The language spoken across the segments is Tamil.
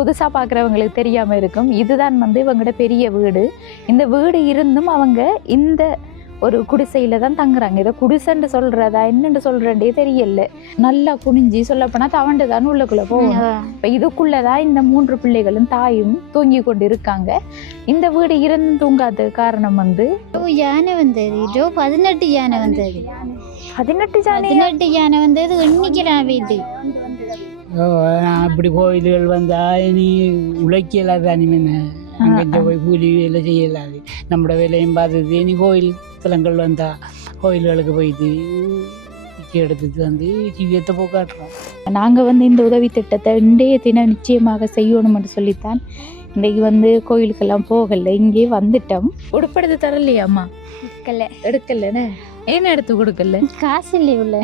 புதுசாக பார்க்குறவங்களுக்கு தெரியாமல் இருக்கும். இதுதான் வந்து இவங்களோட பெரிய வீடு. இந்த வீடு இருந்தும் அவங்க இந்த ஒரு குடிசையில் தான் தங்குறாங்க. இதை குடிசைன்னு சொல்கிறதா என்னென்னு சொல்கிறேன்டே தெரியல. நல்லா குனிஞ்சி சொல்லப்போனால் தவண்டு தான் உள்ளுக்குள்ளே போகணும். இப்போ இதுக்குள்ளே தான் இந்த 3 பிள்ளைகளும் தாயும் தூங்கி கொண்டு இருக்காங்க. இந்த வீடு இருந்து தூங்காத காரணம் வந்து யானை வந்தது. 18 யானை வந்தது. 18 யானை வந்தது. இன்னைக்கு வீடு அப்படி கோயில்கள் வந்தா இனி உழைக்கலாது தானே, அங்கே போய் கூலி வேலை செய்யலாது. நம்மளோட வேலையும் பார்த்துட்டு இனி கோயில் தலங்கள் வந்தா கோயில்களுக்கு போயிட்டு எடுத்துட்டு வந்து ஜீவியத்தை போக்காட்டுறோம். நாங்கள் வந்து இந்த உதவி திட்டத்தை இன்றைய தினம் நிச்சயமாக செய்யணும்னு சொல்லித்தான் இன்றைக்கு வந்து கோயிலுக்கெல்லாம் போகல, இங்கே வந்துட்டோம். உடுப்படுத்து தரலையாம்மா? எடுக்கலன்னு என்ன எடுத்து கொடுக்கல? காசு இல்லை உள்ள.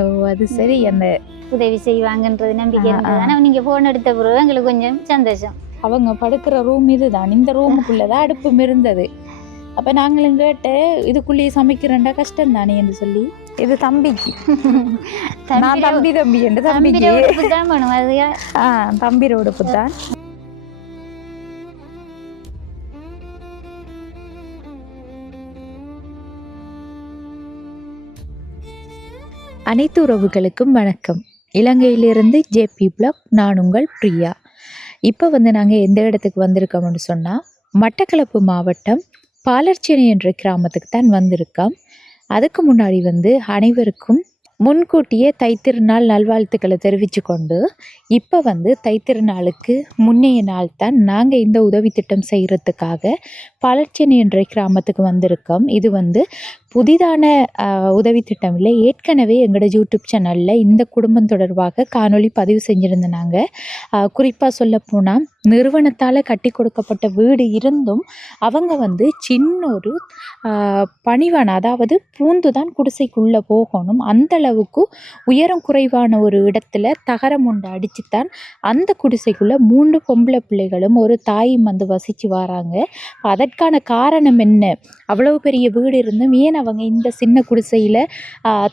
ஓ அது சரி. அந்த உதவி செய்வாங்கன்றது நம்பிக்கை இருந்தது. ஆனால் நீங்கள் ஃபோன் எடுத்த பிறகு எங்களுக்கு கொஞ்சம் சந்தோஷம். அவங்க படுக்கிற ரூம் இதுதான். இந்த ரூமுக்குள்ளதான் அடுப்பும் இருந்தது. அப்போ நாங்களும் கேட்டு இதுக்குள்ளேயே சமைக்கிறேன்டா கஷ்டம் தானே என்று சொல்லி, இது தம்பிக்கு நான் தம்பி என்று தம்பிக்கு தான் வேணும். அது தம்பிர உடுப்பு தான். அனைத்து உறவுகளுக்கும் வணக்கம். இலங்கையிலிருந்து ஜேபி பிளாக், நான் உங்கள் பிரியா. இப்போ வந்து நாங்கள் எந்த இடத்துக்கு வந்திருக்கோம்னு சொன்னால், மட்டக்களப்பு மாவட்டம் பாலர்ச்சேனை என்ற கிராமத்துக்கு தான் வந்திருக்கோம். அதுக்கு முன்னாடி வந்து அனைவருக்கும் முன்கூட்டியே தைத்திருநாள் நல்வாழ்த்துக்களை தெரிவித்து கொண்டு, இப்போ வந்து தைத்திருநாளுக்கு முன்னைய நாள் தான் நாங்கள் இந்த உதவி திட்டம் செய்கிறதுக்காக பாலர்ச்சேனை என்ற கிராமத்துக்கு வந்திருக்கோம். இது வந்து புதிதான உதவி திட்டம் இல்லை. ஏற்கனவே எங்களோட யூடியூப் சேனலில் இந்த குடும்பம் தொடர்பாக காணொளி பதிவு செஞ்சுருந்தாங்க. குறிப்பாக சொல்லப்போனால் நிறுவனத்தால் கட்டி கொடுக்கப்பட்ட வீடு இருந்தும் அவங்க வந்து சின்ன ஒரு பணிவான, அதாவது பூந்து தான் குடிசைக்குள்ளே போகணும், அந்த அளவுக்கு உயரம் குறைவான ஒரு இடத்துல தகரம் ஒன்று அடிச்சுத்தான் அந்த குடிசைக்குள்ளே 3 பொம்பளை பிள்ளைகளும் ஒரு தாயும் வந்து வசித்து வராங்க. அதற்கான காரணம் என்ன? அவ்வளவு பெரிய வீடு இருந்தும் ஏன் அவங்க இந்த சின்ன குடிசையில்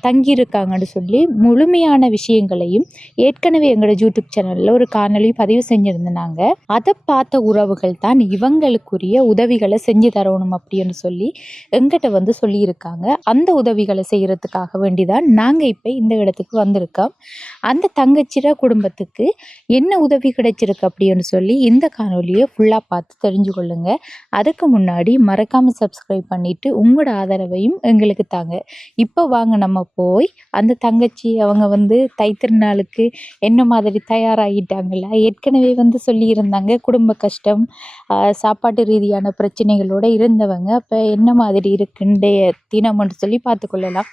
தங்கியிருக்காங்கன்னு சொல்லி முழுமையான விஷயங்களையும் ஏற்கனவே எங்களோட யூடியூப் சேனலில் ஒரு காணொளி பதிவு செஞ்சுருந்தாங்க. அதை பார்த்த உறவுகள் தான் இவங்களுக்குரிய உதவிகளை செஞ்சு தரணும் அப்படின்னு சொல்லி எங்கிட்ட வந்து சொல்லியிருக்காங்க. அந்த உதவிகளை செய்கிறதுக்காக வேண்டிதான் நாங்கள் இப்போ இந்த இடத்துக்கு வந்திருக்கோம். அந்த தங்கச்சிர குடும்பத்துக்கு என்ன உதவி கிடைச்சிருக்கு அப்படின்னு சொல்லி இந்த காணொலியை ஃபுல்லாக பார்த்து தெரிஞ்சு கொள்ளுங்க. அதுக்கு முன்னாடி மறக்காமல் சப்ஸ்கிரைப் பண்ணிவிட்டு உங்களோட ஆதரவையும் எங்களுக்கு தாங்க. இப்போ வாங்க நம்ம போய் அந்த தங்கச்சி அவங்க வந்து தைத்திருநாளுக்கு என்ன மாதிரி தயாராகிட்டாங்களா, ஏற்கனவே வந்து சொல்லியிருந்தாங்க குடும்ப கஷ்டம், சாப்பாட்டு ரீதியான பிரச்சனைகளோடு இருந்தவங்க. அப்போ என்ன மாதிரி இருக்குண்டே தினம்னு சொல்லி பார்த்துக்கொள்ளலாம்.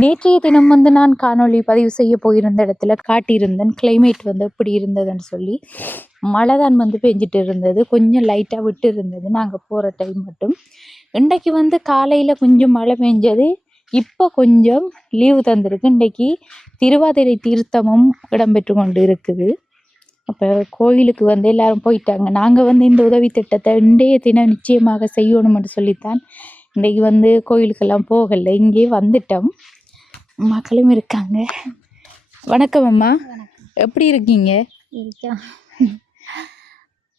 நேற்றைய தினம் வந்து நான் காணொளி பதிவு செய்ய போயிருந்த இடத்துல காட்டியிருந்தேன் கிளைமேட் வந்து எப்படி இருந்ததுன்னு சொல்லி. மழை தான் வந்து பெஞ்சிட்டு இருந்தது, கொஞ்சம் லைட்டாக விட்டு இருந்தது நாங்கள் போகிற டைம் மட்டும். இன்றைக்கு வந்து காலையில் கொஞ்சம் மழை பெஞ்சது, இப்போ கொஞ்சம் லீவு தந்திருக்கு. இன்றைக்கு திருவாதிரை தீர்த்தமும் இடம்பெற்று கொண்டு இருக்குது. அப்போ கோயிலுக்கு வந்து எல்லாரும் போயிட்டாங்க. நாங்கள் வந்து இந்த உதவி திட்டத்தை இன்றைய தினம் நிச்சயமாக செய்யணும்னு சொல்லித்தான் இன்றைக்கு வந்து கோயிலுக்கெல்லாம் போகலை, இங்கே வந்துட்டோம். மக்களும் இருக்காங்க. வணக்கம் அம்மா, எப்படி இருக்கீங்க?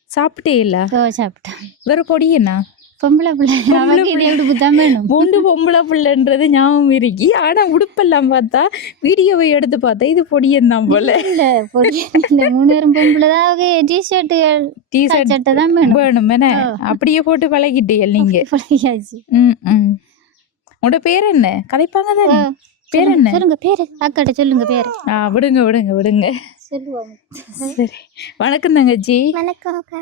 சாப்பிட்டே இல்ல? சாப்பிட்டேன். வேற பொடியண்ணா பொம்பளை பிள்ளை உடுப்பு தான் வேணும். பொம்பளை பிள்ளைன்றது ஞாபகம் இருக்கி. ஆனா உடுப்பெல்லாம் பார்த்தா, வீடியோவை எடுத்து பார்த்தா இது பொடியன் போல. இல்ல பொடியன் இல்ல, 3 பேரும் பொம்பளை தான். டிஷர்ட் தான் வேணும் என்ன? அப்படியே போட்டு பழகிட்டீங்க நீங்க. பழகியாச்சு. உங்களோட பேர் என்ன? கதைப்பாங்க தானே? பேர் என்ன? சொல்லுங்க பேரு. அக்காட்ட சொல்லுங்க பேரு. விடுங்க சொல்லுவாங்க. சரி. வணக்கம் தங்கச்சி. வணக்கம் அக்கா.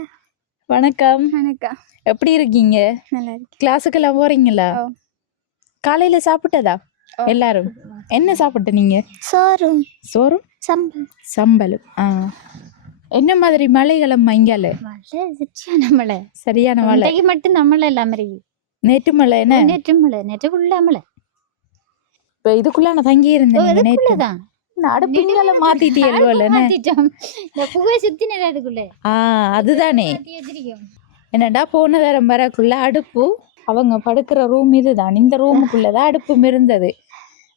வணக்கம். வணக்கம். எப்படி இருக்கீங்க? நல்லா இருக்கு. கிளாஸுக்கெல்லாம் போறீங்களா? காலையில சாப்பிட்டதா எல்லாரும்? என்ன சாப்பிட்ட நீங்க? சோறும் சம்பலும். என்ன மாதிரி மழைகளம் மங்கால? சரியான மழை மட்டும் நம்மள இல்லாம நேற்று மழை. என்ன நேற்று ஃபுல்லா மழை. இப்போ இதுக்குள்ள நான் தங்கி இருந்தேன். நேற்றுதான் அடுப்புங்கள அதுதானே. என்னடா போன தரம் வரக்குள்ள அடுப்பு அவங்க படுக்கிற ரூம் இதுதான். இந்த ரூமுக்குள்ளதான் அடுப்பும் இருந்தது.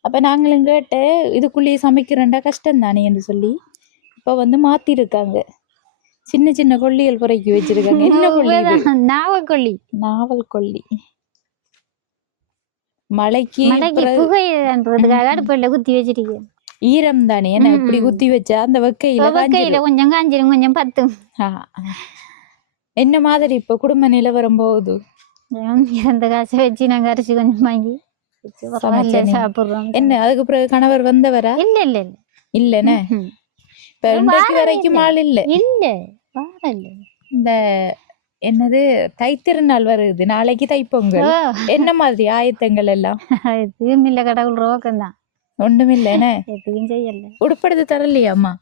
அப்ப நாங்களும் கேட்டு இதுக்குள்ளேயே சமைக்கிறேன்டா கஷ்டம் தானே என்று சொல்லி இப்போ வந்து மாத்திருக்காங்க. சின்ன சின்ன கொல்லிகள் புறக்கி வச்சிருக்காங்க. என்ன கொல்லி இது? நாவக்கொல்லி. நாவல் கொல்லி. மழைக்கு மலைக்கு பிறகு புகைன்றதுக்காக அடுப்புல குத்தி வச்சிருக்கேன். ஈரம் தானே என்ன இப்படி குத்தி வச்சா அந்த வெக்கையில வெக்கையில கொஞ்சம் காஞ்சிரும், கொஞ்சம் பத்தும். என்ன மாதிரி இப்ப குடும்ப நிலவரம் போகுது? அந்த காசை வச்சு நாங்க அரிசி கொஞ்சம் வாங்கி சாப்பிடுறோம். என்ன அதுக்கு பிறகு கணவர் வந்தவரா? இல்ல இல்ல இல்ல இல்லன்னு இப்ப இன்றைக்கு வரைக்கும் ஆள் இல்ல. இல்ல இல்ல. இந்த என்னது தைத்திருநாள் வருது, நாளைக்கு தைப்பொங்கல். என்ன மாதிரி ஆயத்தங்கள் எல்லாம்? இல்ல கடவுள் ரோக்கம்தான், ஒண்ணுமில்லன்னு எதுவும் செய்யல. உடுப்படுத்து தரலையாம்மா?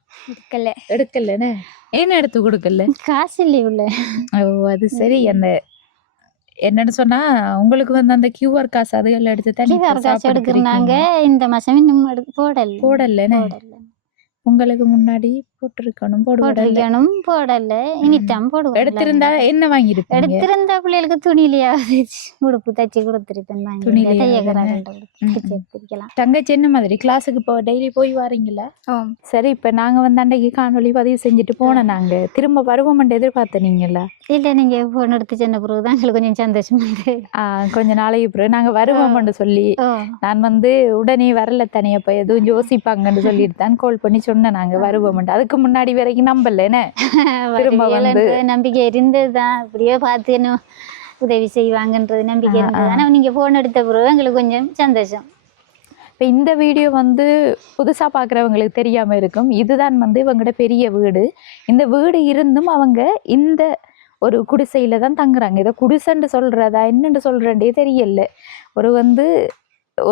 எடுக்கலன்னு ஏன்னு எடுத்து கொடுக்கல? காசு இல்லையே உள்ள. ஓ அது சரி. அந்த என்னன்னு சொன்னா உங்களுக்கு வந்து அந்த QR காசு அதுகள் எடுத்து தான் காசு எடுக்கிறாங்க. இந்த மாசம் இன்னும் போடல. உங்களுக்கு முன்னாடி போட்டிருக்கணும், போடல. இனித்தான் போடுவோம். எடுத்திருந்தா என்ன வாங்கிருப்பீங்க? எடுத்திருந்தா பிள்ளைகளுக்கு துணிலையா உடுப்பு தச்சு கொடுத்துருப்பேன். தங்கச்சி என்ன மாதிரி கிளாஸுக்கு இப்போ டெய்லி போய் வாரீங்களா? சரி, இப்ப நாங்க வந்து அன்றைக்கு காணொலி பதிவு செஞ்சுட்டு போனோம். நாங்க திரும்ப வருவோம் எதிர்பார்த்தனீங்களா? இல்ல, நீங்க போன் எடுத்து சென்ன பிறகுதான் எங்களுக்கு கொஞ்சம் சந்தோஷமா இருக்கு. கொஞ்ச நாளைக்கு பிறகு நாங்க வருவோம்னு சொல்லி நான் வந்து உடனே வரல தானே, அப்ப எதுவும் யோசிப்பாங்கன்னு சொல்லிட்டு தான் கால் பண்ணி சொன்னேன் நாங்க வருவோம். அதுக்கு முன்னாடி வரைக்கும் நம்பல என்ன திரும்ப வந்து நம்பிக்கை இருந்ததுதான். அப்படியே பார்த்து என்ன உதவி செய்வாங்கன்றது நம்பிக்கை இருந்தது. ஆனா நீங்க போன் எடுத்த பிறகு எங்களுக்கு கொஞ்சம் சந்தோஷம். இப்போ இந்த வீடியோ வந்து புதுசா பார்க்குறவங்களுக்கு தெரியாம இருக்கும். இதுதான் வந்து இவங்களோட பெரிய வீடு. இந்த வீடு இருந்தும் அவங்க இந்த ஒரு குடிசையில தான் தங்குறாங்க. இதை குடிசைன்னு சொல்றதா என்னன்னு சொல்றேன்டே தெரியல.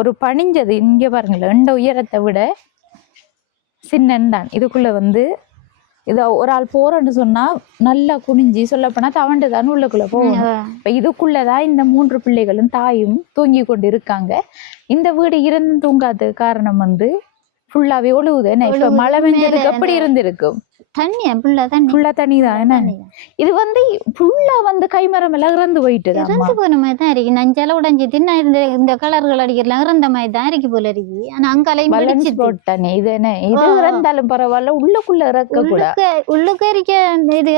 ஒரு பணிஞ்சது இங்க பாருங்களேன், ரெண்டு உயரத்தை விட சின்னன் தான். இதுக்குள்ள வந்து இதை ஒரு ஆள் போறேன்னு சொன்னா நல்லா குனிஞ்சி சொல்லப்போனா தவண்டு தான் உள்ளுக்குள்ள போகணும். இப்ப இதுக்குள்ளதான் இந்த 3 பிள்ளைகளும் தாயும் தூங்கி கொண்டு இருக்காங்க. இந்த வீடு இருந்து தூங்காத காரணம் வந்து ஃபுல்லாவே ஒழுகுது. என்ன இப்ப மழை பெஞ்சதுக்கு அப்படி இருந்திருக்கும். ஃபுல்லா தண்ணி தான். என்ன இது வந்து ஃபுல்லா வந்து கைமரம் எல்லாம் இறந்து போயிட்டு போன மாதிரி தான் இருக்கு. நஞ்சால உடஞ்சிட்டு இந்த கலர்கள் அடிக்கலாம் இறந்த மாதிரி தான் இருக்கு போல இருக்கு. ஆனா அங்காலையும் போட்டானே இது என்ன இது இறந்தாலும் பரவாயில்ல, உள்ளுக்குள்ள இறக்க கூட உள்ளுக்கு இருக்க இது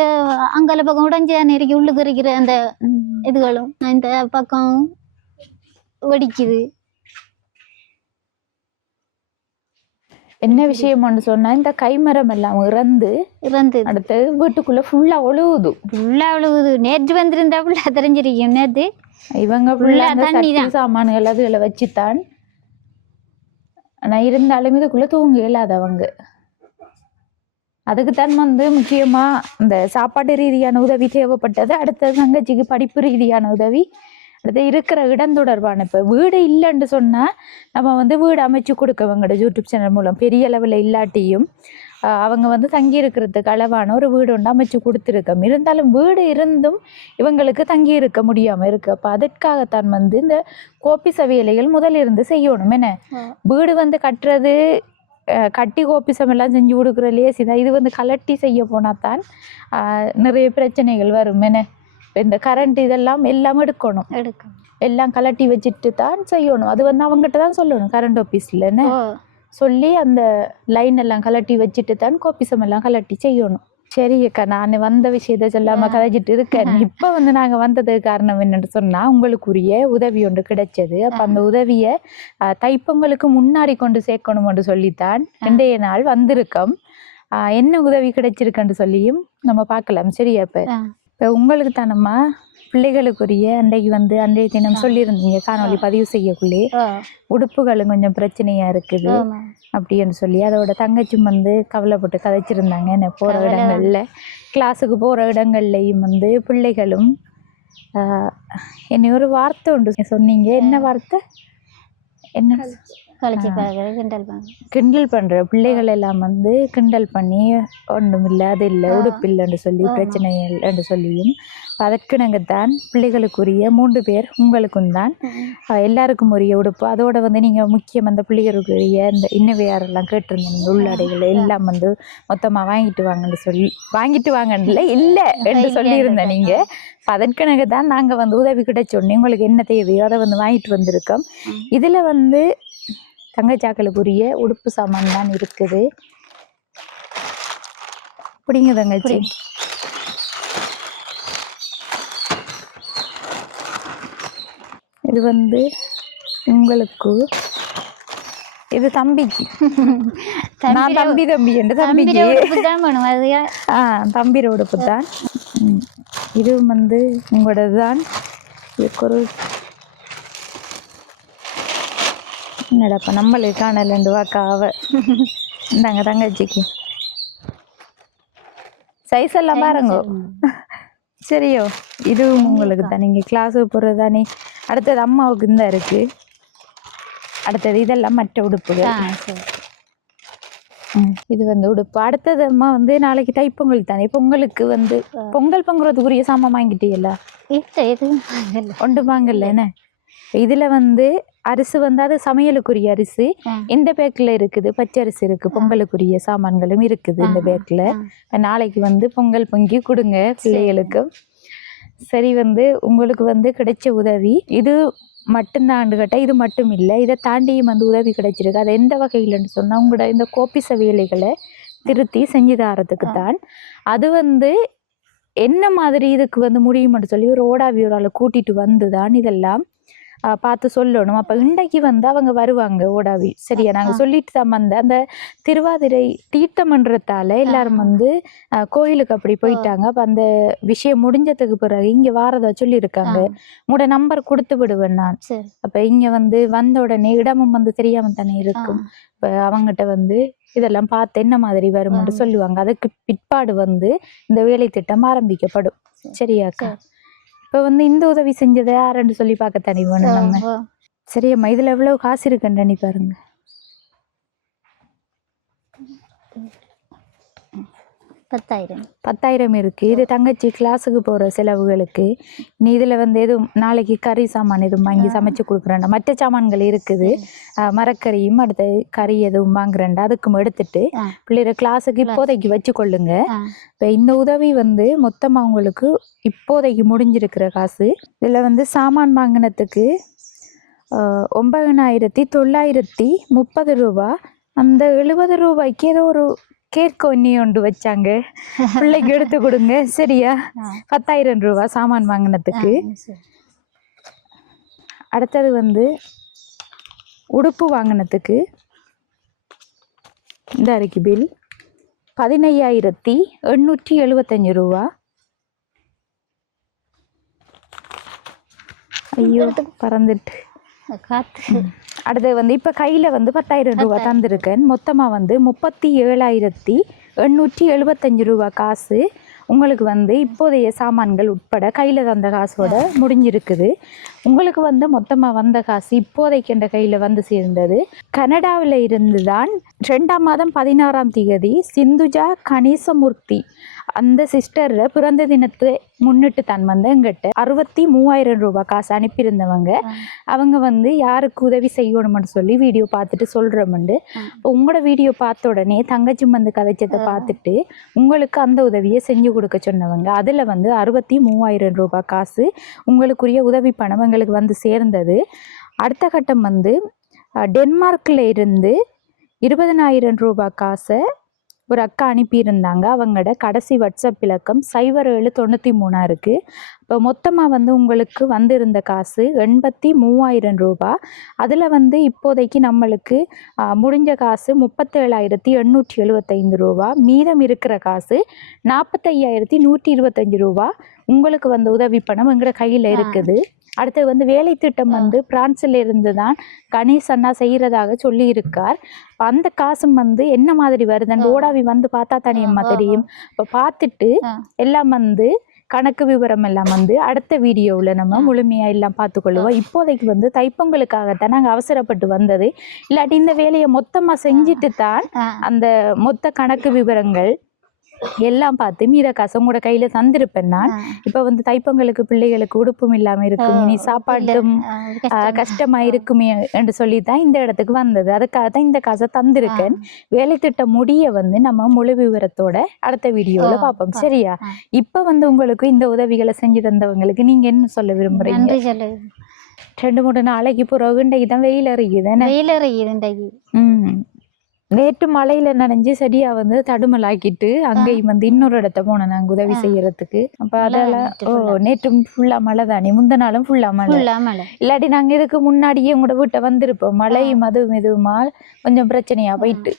அங்கால பக்கம் உடஞ்சுதானே இருக்கு. உள்ளுக்கு இருக்கிற அந்த இதுகளும் இந்த பக்கம் வெடிக்குது. என்ன விஷயம்னு சொன்னா இந்த கைமரம் எல்லாம் இறந்து அடுத்து வீட்டுக்குள்ள ஃபுல்லா ஒழுகுது. நேற்று வந்திருந்தா ஃபுல்லா தெரிஞ்சிருக்கும். நேற்று இவங்க ஃபுல்லா சாமான்கள் அதுகளை வச்சுத்தான். ஆனா இருந்தாலும் இதுக்குள்ள தூங்க இல்லாதவங்க. அதுக்குத்தான் வந்து முக்கியமா இந்த சாப்பாட்டு ரீதியான உதவி தேவைப்பட்டது. அடுத்த தங்கச்சிக்கு படிப்பு ரீதியான உதவி, அடுத்து இருக்கிற இடம் தொடர்பான. இப்போ வீடு இல்லைன்னு சொன்னால் நம்ம வந்து வீடு அமைச்சு கொடுக்கவங்களோட யூடியூப் சேனல் மூலம் பெரிய அளவில் இல்லாட்டியும் அவங்க வந்து தங்கி இருக்கிறதுக்கு அளவான ஒரு வீடு ஒன்று அமைச்சு கொடுத்துருக்கோம். இருந்தாலும் வீடு இருந்தும் இவங்களுக்கு தங்கி இருக்க முடியாமல் இருக்கு. அப்போ அதற்காகத்தான் வந்து இந்த கோப்பிச வேலைகள் முதலிருந்து செய்யணும். என்ன வீடு வந்து கட்டுறது கட்டி கோப்பிசம் எல்லாம் செஞ்சு கொடுக்குற லேசிதான். இது வந்து கலட்டி செய்ய போனால் தான் நிறைய பிரச்சனைகள் வரும். என்ன இந்த கரண்ட் இதெல்லாம் எல்லாம் எடுக்கணும், எல்லாம் கலட்டி வச்சுட்டு தான் செய்யணும். அது வந்து அவங்ககிட்ட தான் சொல்லணும், கரண்ட் ஆஃபீஸ்லன்னு சொல்லி அந்த லைன் எல்லாம் கலட்டி வச்சுட்டு தான் கோப்பிசம் எல்லாம் கலட்டி செய்யணும். சரி அக்கா, நான் வந்த விஷயத்த சொல்லாம கதைச்சிட்டு இருக்கேன். இப்போ வந்து நாங்கள் வந்ததுக்கு காரணம் என்னன்னு சொன்னா உங்களுக்குரிய உதவி ஒன்று கிடைச்சது. அப்போ அந்த உதவியை தைப்பொங்கலுக்கு முன்னாடி கொண்டு சேர்க்கணும்னு சொல்லித்தான் இன்றைய நாள் வந்திருக்கோம். என்ன உதவி கிடைச்சிருக்குன்னு சொல்லியும் நம்ம பார்க்கலாம். சரியா? இப்போ உங்களுக்கு தானம்மா பிள்ளைகளுக்குரிய அன்றைக்கு வந்து அன்றைய தினம் சொல்லியிருந்தீங்க காணொலி பதிவு செய்யக்குள்ளே உடுப்புகளும் கொஞ்சம் பிரச்சனையா இருக்குது அப்படின்னு சொல்லி அதோட தங்கச்சும் வந்து கவலைப்பட்டு கதைச்சிருந்தாங்க. என்ன போகிற இடங்கள்ல கிளாஸுக்கு போகிற இடங்கள்லையும் வந்து பிள்ளைகளும் என்னை ஒரு வார்த்தை உண்டு சொன்னீங்க. என்ன வார்த்தை? என்ன? கிண்டல் பண்ற பிள்ளைகள் எல்லாம் வந்து கிண்டல் பண்ணி ஒன்றும் இல்லை அது இல்லை உடுப்பு இல்லைன்னு சொல்லி பிரச்சனை இல்லைன்னு சொல்லியும் அதற்கு நாங்கள் தான் பிள்ளைகளுக்குரிய 3 பேர் உங்களுக்கும் தான் எல்லாருக்கும் உரிய உடுப்பு. அதோட வந்து நீங்கள் முக்கியம் அந்த பிள்ளைகளுக்குரிய இந்த இன்னவையாரெல்லாம் கேட்டிருந்தீங்க. நீங்கள் உள்ளாடைகள் எல்லாம் வந்து மொத்தமாக வாங்கிட்டு வாங்கன்னு இல்லை என்று சொல்லியிருந்தேன் நீங்கள். அதற்கு நாங்கள் தான் நாங்கள் வந்து உதவி கிடைச்சோடனே உங்களுக்கு என்ன தேவையோ அதை வந்து வாங்கிட்டு வந்திருக்கோம். இதில் வந்து தங்கச்சாக்களுக்குரிய உடுப்பு சாமான் தான் இருக்குது. பிடிங்க தங்கச்சி. இது வந்து உங்களுக்கு, இது தம்பிக்கு. நான் தம்பி என்று தம்பிக்கு. தம்பி உடுப்பு தான். இது வந்து உங்களோடது தான். ஒரு என்னடாப்பா நம்மளுக்கு காணலண்டு வாக்காவ. இந்தாங்க தங்கச்சிக்கு. சைஸ் எல்லாம் பாருங்க. சரியோ, இதுவும் உங்களுக்கு தான். நீங்கள் கிளாஸுக்கு போகிறது தானே. அடுத்தது அம்மாவுக்கு இந்த இருக்கு. அடுத்தது இதெல்லாம் மற்ற உடுப்புகள். இது வந்து உடுப்பு. அடுத்தது அம்மா வந்து நாளைக்கு தைப்பொங்கல் தானே. பொங்கலுக்கு வந்து பொங்கல் பொங்குறதுக்குரிய சாமான் வாங்கிட்டீங்களா? ஒன்று வாங்கல என்ன. இதுல வந்து அரிசி வந்து அது சமையலுக்குரிய அரிசி இந்த பேக்கில் இருக்குது. பச்சரிசி இருக்கு. பொங்கலுக்குரிய சாமான்களும் இருக்குது இந்த பேக்கில். நாளைக்கு வந்து பொங்கல் பொங்கி கொடுங்க பிள்ளைகளுக்கு. சரி, வந்து உங்களுக்கு வந்து கிடைச்ச உதவி இது மட்டும்தான் கேட்டால் இது மட்டும் இல்லை, இதை தாண்டியும் வந்து உதவி கிடைச்சிருக்கு. அது எந்த வகையிலன்னு சொன்னால் உங்களோட இந்த கோபிச வேலைகளை திருத்தி செஞ்சு தரத்துக்கு தான். அது வந்து என்ன மாதிரி இதுக்கு வந்து முடியும்னு சொல்லி ஒரு ஓடாவியோரால் கூட்டிகிட்டு வந்து தான் இதெல்லாம் பார்த்து சொல்லணும். அப்போ இன்றைக்கு வந்து அவங்க வருவாங்க ஓடாவி. சரியா, நாங்கள் சொல்லிட்டு தான் வந்த அந்த திருவாதிரை தீர்த்தமன்றத்தால் எல்லாரும் வந்து கோயிலுக்கு அப்படி போயிட்டாங்க. அப்போ அந்த விஷயம் முடிஞ்சதுக்கு பிறகு இங்கே வாரதா சொல்லியிருக்காங்க. உங்களோட நம்பர் கொடுத்து விடுவேன் நான். அப்போ இங்கே வந்து வந்த உடனே இடமும் வந்து தெரியாமல் தானே இருக்கும். இப்போ அவங்ககிட்ட வந்து இதெல்லாம் பார்த்து என்ன மாதிரி வரும்னு சொல்லுவாங்க. அதுக்கு பிற்பாடு வந்து இந்த வேலை திட்டம் ஆரம்பிக்கப்படும். சரியாக்கா? இப்போ வந்து இந்த உதவி செஞ்சதை யாருன்னு சொல்லி பார்க்கத்தானே வேணும் நம்ம. சரியம்மா, இதில் எவ்வளோ காசு இருக்குன்னு பாருங்க. 10,000 இருக்கு. இது தங்கச்சி கிளாஸுக்கு போகிற செலவுகளுக்கு. நீ இதில் வந்து எதுவும் நாளைக்கு கறி சாமான் எதுவும் வாங்கி சமைச்சு கொடுக்குறேன்டா. மற்ற சாமான்கள் இருக்குது. மரக்கறியும் அடுத்த கறி எதுவும் வாங்குறேன்டா. அதுக்கும் எடுத்துட்டு பிள்ளைகிற கிளாஸுக்கு இப்போதைக்கு வச்சு கொள்ளுங்க. இப்போ இந்த உதவி வந்து மொத்தமாக உங்களுக்கு இப்போதைக்கு முடிஞ்சிருக்கிற காசு. இதில் வந்து சாமான் வாங்கினதுக்கு 9,930 ரூபா. அந்த 70 ரூபாய்க்கு ஏதோ ஒரு கேக் ஒன்று வச்சாங்க. பிள்ளைக்கு எடுத்து கொடுங்க. சரியா, 10,000 ரூபா சாமான் வாங்கினதுக்கு. அடுத்தது வந்து உடுப்பு வாங்கினதுக்கு இந்த அறைக்கு பில் 15,875 ரூபா. ஐயோ பறந்துட்டு. அடுத்து வந்து இப்போ கையில் வந்து 10,000 ரூபா தந்திருக்கேன். மொத்தமாக வந்து 37,875 ரூபா காசு உங்களுக்கு வந்து இப்போதைய சாமான்கள் உட்பட கையில் தந்த காசோட முடிஞ்சிருக்குது. உங்களுக்கு வந்து மொத்தமாக வந்த காசு இப்போதைக்கு என்ற கையில் வந்து சேர்ந்தது. கனடாவில் இருந்து தான் 2ஆம் மாதம் 16ஆம் தேதி சிந்துஜா கணேசமூர்த்தி அந்த சிஸ்டர் பிறந்த தினத்தை முன்னிட்டு தான் வந்து எங்கிட்ட 63,000 ரூபா காசு அனுப்பியிருந்தவங்க. அவங்க வந்து யாருக்கு உதவி செய்யணும்னு சொல்லி வீடியோ பார்த்துட்டு சொல்கிறோம்ண்டு. உங்களோட வீடியோ பார்த்த உடனே தங்கச்சி வந்து கதைச்சதை பார்த்துட்டு உங்களுக்கு அந்த உதவியை செஞ்சு கொடுக்க சொன்னவங்க. அதில் வந்து 63,000 ரூபா காசு உங்களுக்குரிய உதவி பணம் எங்களுக்கு வந்து சேர்ந்தது. அடுத்த கட்டம் வந்து டென்மார்க்கில் இருந்து 20,000 ரூபா காசை ஒரு அக்கா அனுப்பியிருந்தாங்க. அவங்களோட கடைசி வாட்ஸ்அப் இலக்கம் 0793 இருக்குது. இப்போ மொத்தமாக வந்து உங்களுக்கு வந்திருந்த காசு 83,000 ரூபா. அதில் வந்து இப்போதைக்கு நம்மளுக்கு முடிஞ்ச காசு 37,875 ரூபா. மீதம் இருக்கிற காசு 45,125 ரூபா உங்களுக்கு வந்து உதவி பணம் எங்களோட கையில் இருக்குது. அடுத்து வந்து வேலை திட்டம் வந்து பிரான்சில் இருந்து தான் கணேஷ் அண்ணா செய்கிறதாக சொல்லி இருக்கார். அந்த காசும் வந்து என்ன மாதிரி வருதுன்னு ஓடாவி வந்து பார்த்தா தனியம்மா தெரியும். இப்போ பார்த்துட்டு எல்லாம் வந்து கணக்கு விவரம் எல்லாம் வந்து அடுத்த வீடியோவில் நம்ம முழுமையாக எல்லாம் பார்த்துக்கொள்ளுவோம். இப்போதைக்கு வந்து தைப்பொங்கலுக்காகத்தான் நாங்கள் அவசரப்பட்டு வந்தது. இல்லாட்டி இந்த வேலையை மொத்தமாக செஞ்சுட்டு தான் அந்த மொத்த கணக்கு விவரங்கள் எல்லாம் பார்த்து மீத காசு உங்களோட கையில தந்திருப்பேன் நான். இப்ப வந்து தைப்பொங்கலுக்கு பிள்ளைகளுக்கு உடுப்பும் இல்லாம இருக்கும், இனி சாப்பாட்டும் கஷ்டமா இருக்குமே என்று சொல்லித்தான் இந்த இடத்துக்கு வந்தது. அதுக்காக தான் இந்த காசை தந்திருக்கேன். வேலை திட்டம் முடிய வந்து நம்ம முழு விவரத்தோட அடுத்த வீடியோல பார்ப்போம். சரியா? இப்ப வந்து உங்களுக்கு இந்த உதவிகளை செஞ்சு தந்தவங்களுக்கு நீங்க என்ன சொல்ல விரும்புறீங்க? 2-3 நாளைக்கு பிறகு இன்றைக்கு தான் வெயில் அறியுது. நேற்று மழையில நனைஞ்சு செடியா வந்து தடுமலாக்கிட்டு அங்கேயும் வந்து இன்னொரு இடத்த போனேன் நாங்க உதவி செய்யறதுக்கு. அப்ப அதெல்லாம் நேற்று ஃபுல்லா மழை தானே, முந்த நாளும் ஃபுல்லா மழை. இல்லாட்டி நாங்க இதுக்கு முன்னாடியே உங்களோட வீட்டை வந்திருப்போம். மழையும் அதுவும் இதுவுமா கொஞ்சம் பிரச்சனையா போயிட்டு.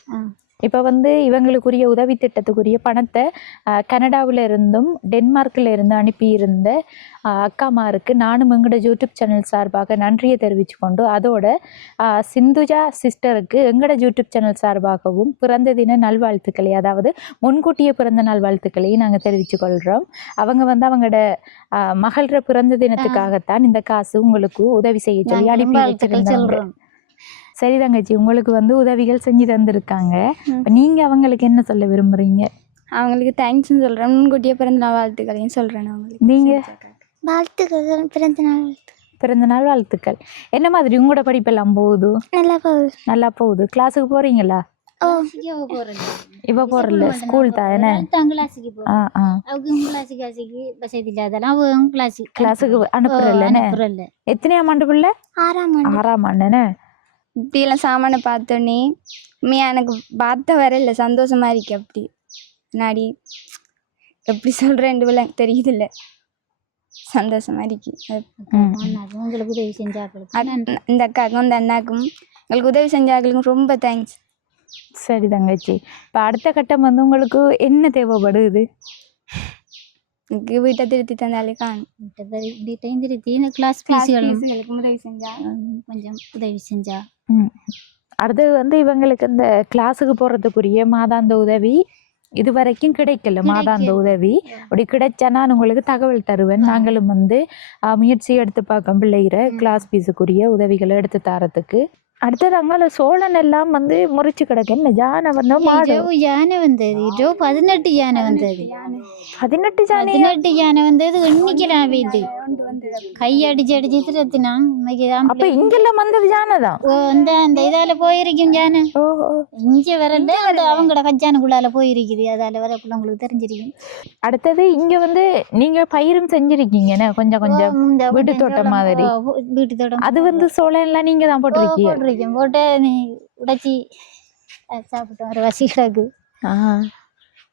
இப்போ வந்து இவங்களுக்குரிய உதவி திட்டத்துக்குரிய பணத்தை கனடாவில் இருந்தும் டென்மார்க்கில் இருந்து அனுப்பியிருந்த அக்காமாருக்கு நானும் எங்களோட யூடியூப் சேனல் சார்பாக நன்றியை தெரிவித்து கொண்டு, அதோட சிந்துஜா சிஸ்டருக்கு எங்களோட யூடியூப் சேனல் சார்பாகவும் பிறந்த தின நல்வாழ்த்துக்களை, அதாவது முன்கூட்டிய பிறந்த நாள் வாழ்த்துக்களையும் நாங்கள் தெரிவித்து கொள்கிறோம். அவங்க வந்து அவங்களோட மகளோட பிறந்த தினத்துக்காகத்தான் இந்த காசு உங்களுக்கு உதவி செய்ய சொல்லி அனுப்பி வச்சிருந்தாங்க. சரி தங்கச்சி, உங்களுக்கு வந்து உதவிகள் செஞ்சு தந்திருக்காங்க. நீங்கள் அவங்களுக்கு என்ன சொல்ல விரும்புகிறீங்க? அவங்களுக்கு தேங்க்ஸ்ன்னு சொல்கிறேன். முன்கூட்டியே பிறந்த நாள் வாழ்த்துக்களையும் சொல்கிறேன். அவங்களுக்கு நீங்கள் வாழ்த்துக்கள், பிறந்த நாள் வாழ்த்துக்கள். என்ன மாதிரி உங்களோட படிப்பெல்லாம் போகுது? நல்லா போகுது. கிளாஸுக்கு போகிறீங்களா? இப்போ போகிறல, ஸ்கூல் தான் என்ன? கிளாஸுக்கு அனுப்புறல. எத்தனையாம் ஆண்டு பிள்ளை? 6ஆம் ஆண்டுன்னு. இப்படியெல்லாம் சாமானை பார்த்தோன்னே எனக்கு பார்த்த வர இல்லை, சந்தோஷமா இருக்கு. அப்படி முன்னாடி எப்படி சொல்கிறேன் தெரியுது இல்லை, சந்தோஷமா இருக்கு. உங்களுக்கு உதவி செஞ்சாக்களுக்கு, இந்த அக்காவுக்கும் இந்த அண்ணாக்கும் உங்களுக்கு உதவி செஞ்சாக்களுக்கும் ரொம்ப தேங்க்ஸ். சரி தங்கச்சி, இப்போ அடுத்த கட்டம் வந்து உங்களுக்கு என்ன தேவைப்படுது? வீட்டை திருத்தி தந்தாலே காணும். வீட்டையும் திருத்தி இந்த கிளாஸ் ஃபீஸுகளுக்கும் உதவி செஞ்சா, கொஞ்சம் உதவி செஞ்சா. அடுத்தது வந்து இவங்களுக்கு இந்த கிளாஸுக்கு போகிறதுக்குரிய மாதாந்த உதவி இது வரைக்கும் கிடைக்கல. மாதாந்த உதவி அப்படி கிடைச்சா நான் உங்களுக்கு தகவல் தருவேன். நாங்களும் வந்து முயற்சி எடுத்து பார்க்க பிள்ளைகிற கிளாஸ் ஃபீஸுக்குரிய உதவிகளை எடுத்து தரத்துக்கு. அடுத்தது அங்கால சோழன் எல்லாம் வந்து முறிச்சு கிடக்கு. என்ன யானை வந்தோம்? யானை வந்தது, 18 யானை வந்தது. 18 யானை வந்தது. இன்னைக்கெல்லாம் வீட்டு கையடிச்சு அடிச்சு திருத்தினான். அப்ப இங்கெல்லாம் வந்தது யானை தான். அந்த இதால போயிருக்கும் யானை. இங்க வரல, அது அவங்களோட கஜானுக்குள்ளால போயிருக்குது. அதால வரக்குள்ள உங்களுக்கு தெரிஞ்சிருக்கும். அடுத்தது இங்க வந்து நீங்க பயிரும் செஞ்சிருக்கீங்க கொஞ்சம் கொஞ்சம், வீட்டு தோட்டம் மாதிரி. வீட்டு தோட்டம் அது வந்து சோளம் எல்லாம் நீங்க தான் போட்டிருக்கீங்க. போட்டு நீ உடைச்சி சாப்பிட்டோம். ஒரு வசி கிடக்கு.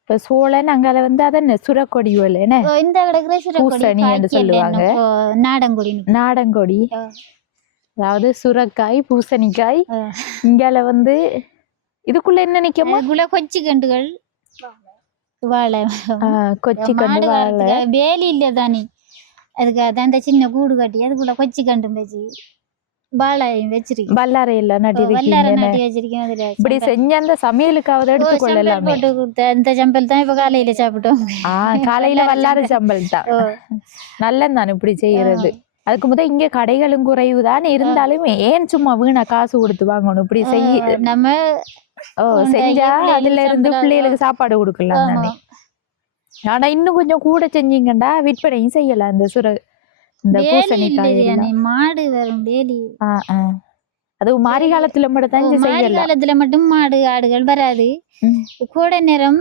இப்போ சோளன் அங்கால வந்து அதென்ன சுரக்கொடி என்ன இந்த கிடக்குற பூசணின்னு சொல்லுவாங்க. நாடங்கொடி, அதாவது சுரக்காய், பூசணிக்காய். இங்கால வந்து இதுக்குள்ள என்ன நிக்கமா? கொச்சி கண்டுகள், வாழை, கொச்சி கண்டு, வாழை. வேலி இல்ல தானே, அதுக்கு அதான் அந்த சின்ன கூடு கட்டி அதுக்குள்ள கொச்சி கண்டு வச்சு பாலையும் வச்சிருக்கேன். வல்லாரை எல்லாம் நட்டி வச்சிருக்கேன். அதுல இப்படி செஞ்ச அந்த சமையலுக்காவது எடுத்துக்கொள்ளலாம். போட்டு கொடுத்த இந்த சம்பல் தான் இப்ப காலையில சாப்பிட்டோம். காலையில வல்லாரை சம்பல் தான் நல்லதானே இப்படி செய்யறது. அதுக்கு முதல் இங்க கடைகளும் குறைவுதான், இருந்தாலும் ஏன் சும்மா வீணா காசு கொடுத்து வாங்கணும்? இப்படி செய்ய நம்ம செஞ்சா அதுல இருந்து பிள்ளைகளுக்கு சாப்பாடு கொடுக்கலாம் தானே. ஆனா இன்னும் கொஞ்சம் கூட செஞ்சீங்கண்டா விற்பனையும் செய்யலாம். இந்த இந்த பூசணிக்காய் மாடு வரும் வேலி. அது மாரி காலத்துல மட்டும் தான் செய்யலாம். காலத்துல மட்டும் மாடு ஆடுகள் வராது. கோடை நேரம்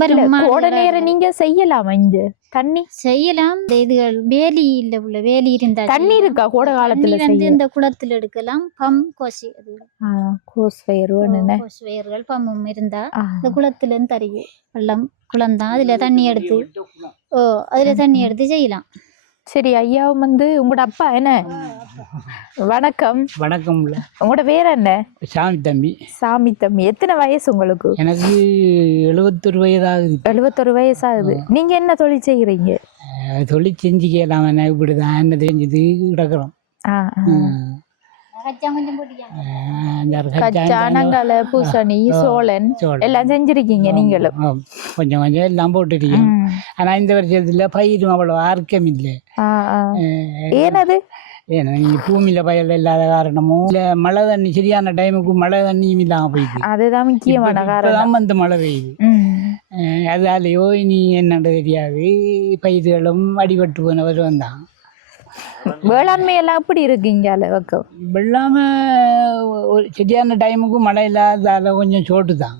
வரும். கோடை நேரம் நீங்க செய்யலாமா? இங்க தண்ணி செய்யலாம். இதுகள் வேலி இல்ல, உள்ள வேலி இருந்தா தண்ணி இருக்கா? கோடை காலத்துல வந்து இந்த குளத்துல எடுக்கலாம். பம் கோசி, அது கோஸ் வயர்கள் பம்பும் இருந்தா இந்த குளத்துல இருந்து தருகு வெள்ளம் குளம் தான். அதுல தண்ணி எடுத்து அதுல தண்ணி எடுத்து செய்யலாம். சரி, ஐயாவும் வந்து உங்களோட அப்பா என்ன? வணக்கம். வணக்கம். உங்களோட பேர் என்ன? சாமி தம்பி. சாமி தம்பி. எத்தனை வயசு உங்களுக்கு? எனக்கு 71 வயதாகுது. 71 வயசாகுது. நீங்க என்ன தொழில் செய்கிறீங்க? தொழில் செஞ்சுக்கலாம். என்ன இப்படிதான் என்ன தெரிஞ்சது கிடக்குறோம். கச்சானங்கால, பூசணி, சோளன் எல்லாம் செஞ்சிருக்கீங்க நீங்களும்? கொஞ்சம் கொஞ்சம் எல்லாம் போட்டுருக்கீங்க. ஆனா இந்த வருஷத்துல பயிரும் அவ்வளவு ஆர்க்கம் இல்லை. ஏனது? ஏன்னா பூமியில பயிர் இல்லாத காரணமும் இல்ல, மழை தண்ணி சரியான டைமுக்கு மழை தண்ணியும் இல்லாம போயிடுது. அதுதான் முக்கியமான காரணம். வந்து மழை பெய்யுது. அதாலேயோ இனி என்னன்னு தெரியாது, பயிர்களும் அடிபட்டு போனவர் வந்தான். வேளாண்மை எல்லாம் எப்படி இருக்குங்க? வெள்ளாம சரியான டைமுக்கு மழை இல்லாதால கொஞ்சம் சோட்டு தான்.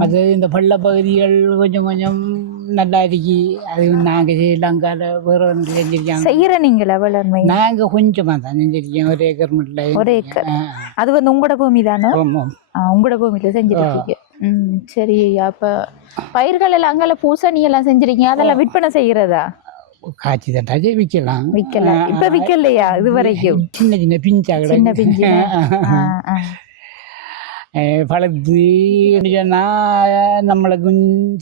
மற்றது இந்த பள்ள பகுதிகள் கொஞ்சம் கொஞ்சம் நல்லா இருக்கு. அது நாங்கள் ஸ்ரீலங்காவில் வேற ஒன்று செஞ்சிருக்காங்க. செய்யற நீங்கள் அவளன்மை நாங்கள் கொஞ்சமாக தான் செஞ்சிருக்கோம். ஒரு ஏக்கர் மட்டும். ஒரு ஏக்கர். அது வந்து உங்களோட பூமி தானே? உங்களோட பூமியில செஞ்சிருக்கீங்க. சரி ஐயா. அப்ப பயிர்கள் எல்லாம் அங்கால பூசணி எல்லாம் செஞ்சிருக்கீங்க, அதெல்லாம் விற்பனை செய்யறதா? காய்ச்சி தட்டாச்சு விற்கலாம். இப்ப விற்கலையா? இது வரைக்கும் சின்ன சின்ன பிஞ்சா சின்ன பிஞ்சு. பழத்து சொன்னால் நம்மளுக்கு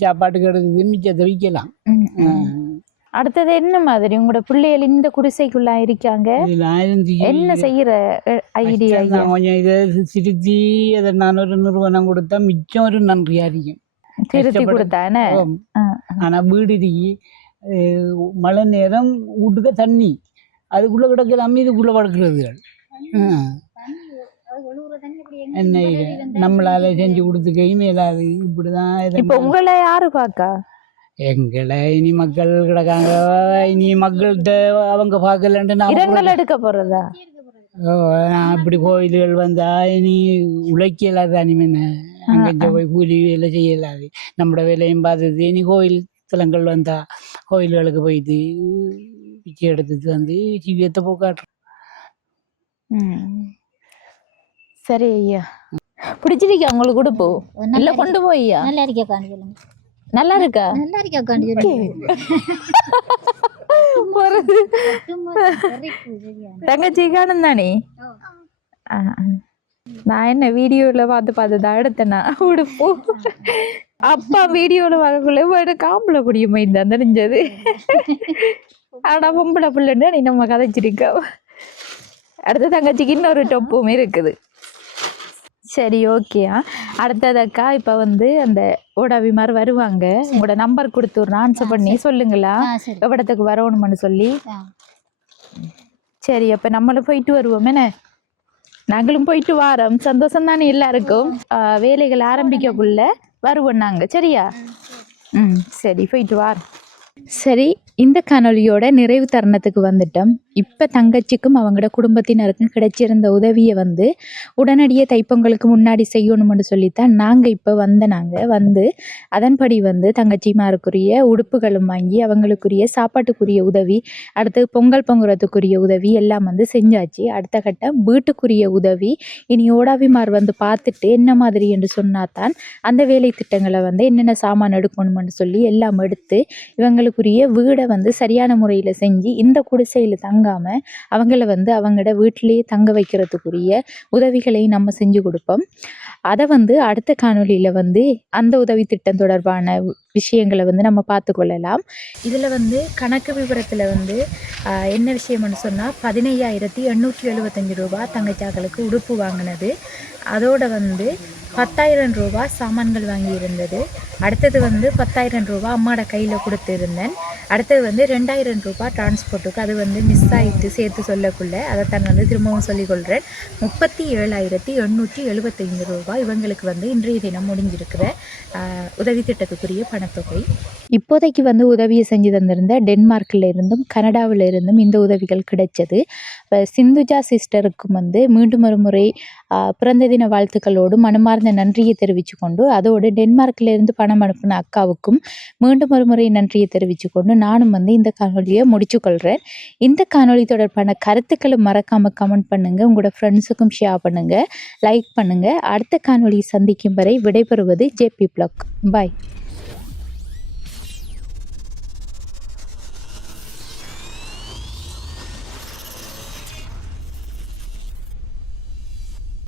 சாப்பாட்டுக்கு எடுக்குது, மிச்சத்தை விற்கலாம். அடுத்தது என்ன மாதிரி உங்களோட பிள்ளைகள் இந்த குடிசைக்குள்ள இருக்காங்க, என்ன செய்யற ஐடியா? கொஞ்சம் இதை திருத்தி அதை நான் ஒரு நிறுவனம் கொடுத்தா மிச்சம் ஒரு நன்றியா இருக்கும். திருத்தி கொடுத்தானே. ஆனா வீடு இருக்கு, மழை நேரம் வீட்டுக்கு தண்ணி அதுக்குள்ள கிடக்கலாம், இதுக்குள்ள வளர்க்குறதுகள் என்ன நம்மளால செஞ்சு கொடுத்துக்கையும் மேலாது. இப்படிதான். இப்ப உங்களை யாரு பாக்கா? எங்களை இனி மக்கள் கிடக்காங்க, இனி மக்கள்கிட்ட அவங்க பார்க்கலன்ட்டு இரங்கல் எடுக்க போறதா? அப்படி கோயில்கள் வந்தா இனி உழைக்கலாது. அனிமேன அங்கே போய் கூலி வேலை செய்யலாது. நம்மளோட வேலையும் பார்த்தது. இனி கோயில் தலங்கள் வந்தா கோயில்களுக்கு போயிட்டு பிச்சை எடுத்துட்டு வந்து ஜீவியத்தை போக்காட்டுறோம். சரி ஐயா. பிடிச்சிருக்கா உங்களுக்கு? கூட போ இல்ல கொண்டு போய்யா? நல்லா இருக்கா காண்டி சொல்லுங்க. நல்லா இருக்கா? நல்லா இருக்கா காண்டி சொல்லுங்க. தங்கச்சி காணும் தானே? நான் என்ன வீடியோல பார்த்துதான் எடுத்தேன்னா உடுப்பு. அப்பா வீடியோல பார்க்கக்குள்ள வீடு காம்புல முடியுமா இந்த தெரிஞ்சது. ஆனா பொம்பளை பிள்ளைன்னு நீ நம்ம கதைச்சிருக்கா. அடுத்த தங்கச்சிக்கு இன்னொரு டொப்பும் இருக்குது. சரி ஓகேயா. அடுத்ததக்கா இப்போ வந்து அந்த உடவிமார் வருவாங்க, உங்களோட நம்பர் கொடுத்துட்றேன், ஆன்சர் பண்ணி சொல்லுங்களா எவ்வளத்துக்கு வரணும்னு சொல்லி. சரி அப்போ நம்மளும் போயிட்டு வருவோம். என்ன நாங்களும் போயிட்டு வாரோம். சந்தோஷம் தானே எல்லாருக்கும். வேலைகள் ஆரம்பிக்கக்குள்ள வருவோம் நாங்கள். சரியா? சரி போயிட்டு வாரோம். சரி, இந்த காணொலியோட நிறைவு தருணத்துக்கு வந்துட்டோம். இப்போ தங்கச்சிக்கும் அவங்களோட குடும்பத்தினருக்கும் கிடைச்சிருந்த உதவியை வந்து உடனடியாக தைப்பொங்கலுக்கு முன்னாடி செய்யணும்னு சொல்லித்தான் நாங்கள் இப்போ வந்து அதன்படி வந்து தங்கச்சிமாருக்குரிய உடுப்புகளும் வாங்கி அவங்களுக்குரிய சாப்பாட்டுக்குரிய உதவி, அடுத்து பொங்கல் பொங்குறதுக்குரிய உதவி எல்லாம் வந்து செஞ்சாச்சு. அடுத்த கட்டம் வீட்டுக்குரிய உதவி. இனி ஓடாவிமார் வந்து பார்த்துட்டு என்ன மாதிரி என்று சொன்னாதான் அந்த வேலை திட்டங்களை வந்து என்னென்ன சாமான் எடுக்கணும்னு சொல்லி எல்லாம் எடுத்து இவங்களுக்குரிய வீடை வந்து சரியான முறையில் செஞ்சு இந்த குடிசையில் தங்காமல் அவங்கள வந்து அவங்களோட வீட்டிலேயே தங்க வைக்கிறதுக்குரிய உதவிகளையும் நம்ம செஞ்சு கொடுப்போம். அதை வந்து அடுத்த காணொலியில் வந்து அந்த உதவி திட்டம் தொடர்பான விஷயங்களை வந்து நம்ம பார்த்து கொள்ளலாம். இதில் வந்து கணக்கு விவரத்தில் வந்து என்ன விஷயம்னு சொன்னால் 15,875 ரூபா தங்கச்சாக்களுக்கு உடுப்பு வாங்கினது, அதோட வந்து 10,000 ரூபா சாமான்கள் வாங்கியிருந்தது. அடுத்தது வந்து 10,000 ரூபா அம்மாவோட கையில் கொடுத்துருந்தேன். அடுத்தது வந்து 2,000 ரூபா டிரான்ஸ்போர்ட்டுக்கு, அது வந்து மிஸ் ஆகிட்டு சேர்த்து சொல்லக்குள்ள அதைத்தான் வந்து திரும்பவும் சொல்லிக்கொள்கிறேன். 37,875 ரூபா இவங்களுக்கு வந்து இன்றைய தினம் முடிஞ்சிருக்கிற உதவி திட்டத்துக்குரிய பணத்தொகை. இப்போதைக்கு வந்து உதவியை செஞ்சு தந்திருந்த டென்மார்க்கில் இருந்தும் கனடாவில் இருந்தும் இந்த உதவிகள் கிடைச்சது. இப்போ சிந்துஜா சிஸ்டருக்கும் வந்து மீண்டும் ஒரு முறை பிறந்த தின வாழ்த்துக்களோடு மனமார்ந்த நன்றியை தெரிவித்து கொண்டு, அதோடு டென்மார்க்கிலிருந்து பணம் அனுப்பின அக்காவுக்கும் மீண்டும் ஒரு முறை நன்றியை தெரிவித்து கொண்டு நானும் வந்து இந்த காணொலியை முடிச்சு கொள்கிறேன். இந்த காணொலி தொடர்பான கருத்துக்களை மறக்காமல் கமெண்ட் பண்ணுங்கள், உங்களோட ஃப்ரெண்ட்ஸுக்கும் ஷேர் பண்ணுங்கள், லைக் பண்ணுங்கள். அடுத்த காணொலி சந்திக்கும் வரை விடைபெறுவது ஜேபி பிளாக். பாய்.